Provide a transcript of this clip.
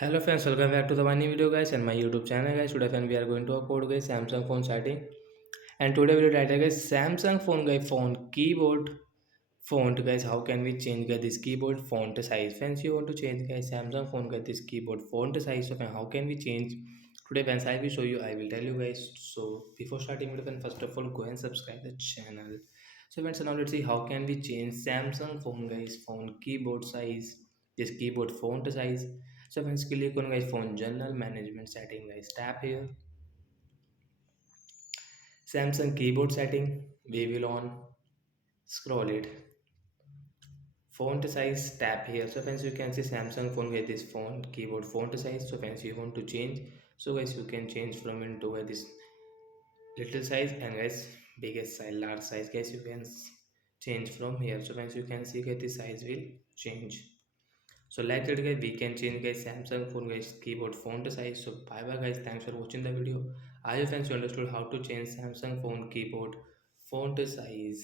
Hello friends, welcome back to the one new video guys and my YouTube channel guys. Today friend we are going to upload guys Samsung phone setting, and today video title guys Samsung phone guys phone keyboard font guys. How can we change guys this keyboard font size? Friends, you want to change guys Samsung phone guys this keyboard font size. So friend, how can we change? Today friends I will show you. I will tell you guys. So before starting video friend, first of all go and subscribe the channel. So friends, now let's see how can we change Samsung phone guys phone keyboard size, this keyboard font size. So friends, click on guys phone general management setting guys, tap here Samsung keyboard setting. We will on scroll it font size, tap here. So friends, you can see Samsung phone with this font keyboard font size. So friends, you want to change, so guys you can change from into this little size and guys biggest size, large size guys, you can change from here. So friends, you can see that the size will change. So like that guys, we can change guys Samsung phone guys keyboard font size. So bye bye guys, thanks for watching the video. I hope friends you understood how to change Samsung phone keyboard font size.